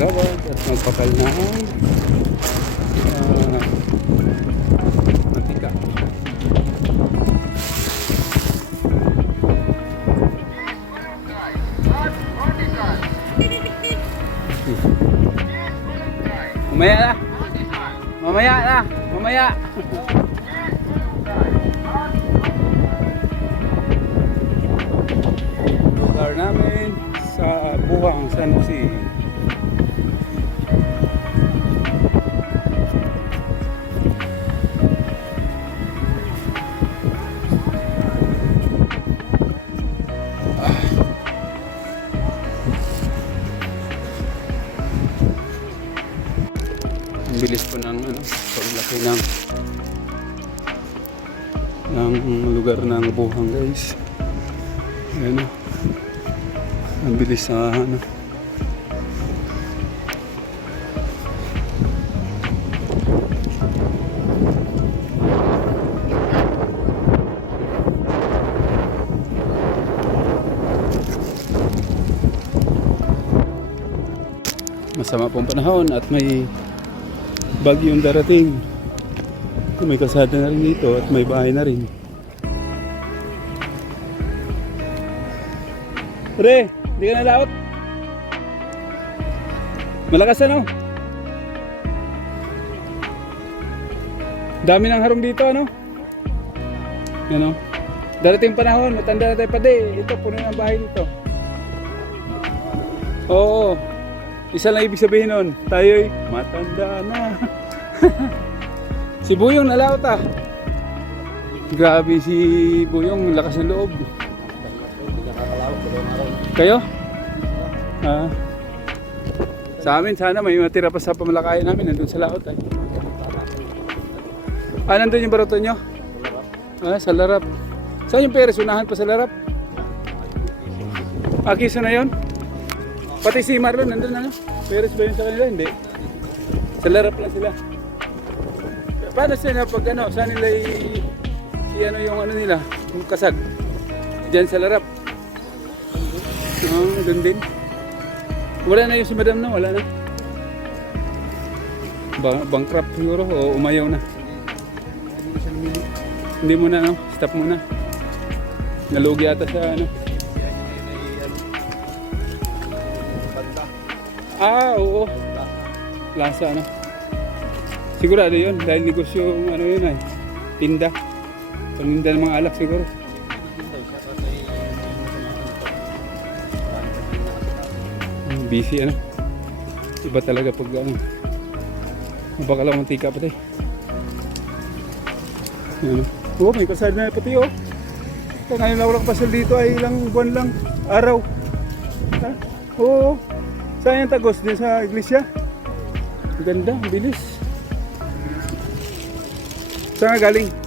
magagawad at magpapal ng ah, mantika. Mamaya na. Mamaya na. Mamaya. Lugar namin sa Buhang, San. Bilis po ng ano, paglaki ng ng lugar ng buhang guys. Ayan o. Ang bilis na ano. Masama pong panahon at may bagyong darating. May kasada na rin dito at may bahay na rin. Pre, hindi ka nalaot? Malakas ano? Dami ng harong dito ano? Ano? Darating panahon, matanda na tayo pa. Ito, puno ng bahay dito. Oo. Isa lang ibig sabihin nun, tayo'y matanda na. si Buyong nalaot ah. Grabe si Buyong, lakas ng loob. Kayo? Ah. Sa amin, sana may matira pa sa pamalakayan namin. Nandun sa laot ay. Ah, nandun yung baroto nyo? Ah, sa larap. Saan yung peres? Unahan pa sa larap? Ah, kiso na yun? Pati si Marlon, nandun ano? Peres ba yun sa kanila? Hindi. Sa larap lang sila. Paano sila pag ano? Saan nila i- si ano yung ano nila? Yung kasag? Diyan sa larap. Oo, oh, doon din. Wala na yung si Madam na, wala na. Ba bankrupt siguro o umayaw na. Hindi mo na, no? Stop muna. Nalugi ata sa ano. Ah, oo. Lasa, ano? Sigurado yun, dahil negosyo yung ano yun ay. Tinda. Paninda ng mga alak siguro. Hmm, Busy ano. Iba talaga pag ano. Baka lang mantika pati. Ano. Oo, may kasal na pati oh. Ito, ngayon lang walang pasal dito ay ilang buwan lang. Araw. Ha? Oo. Saan yung tagos? Din sa iglesia? Ang ganda, bilis. Saan galing?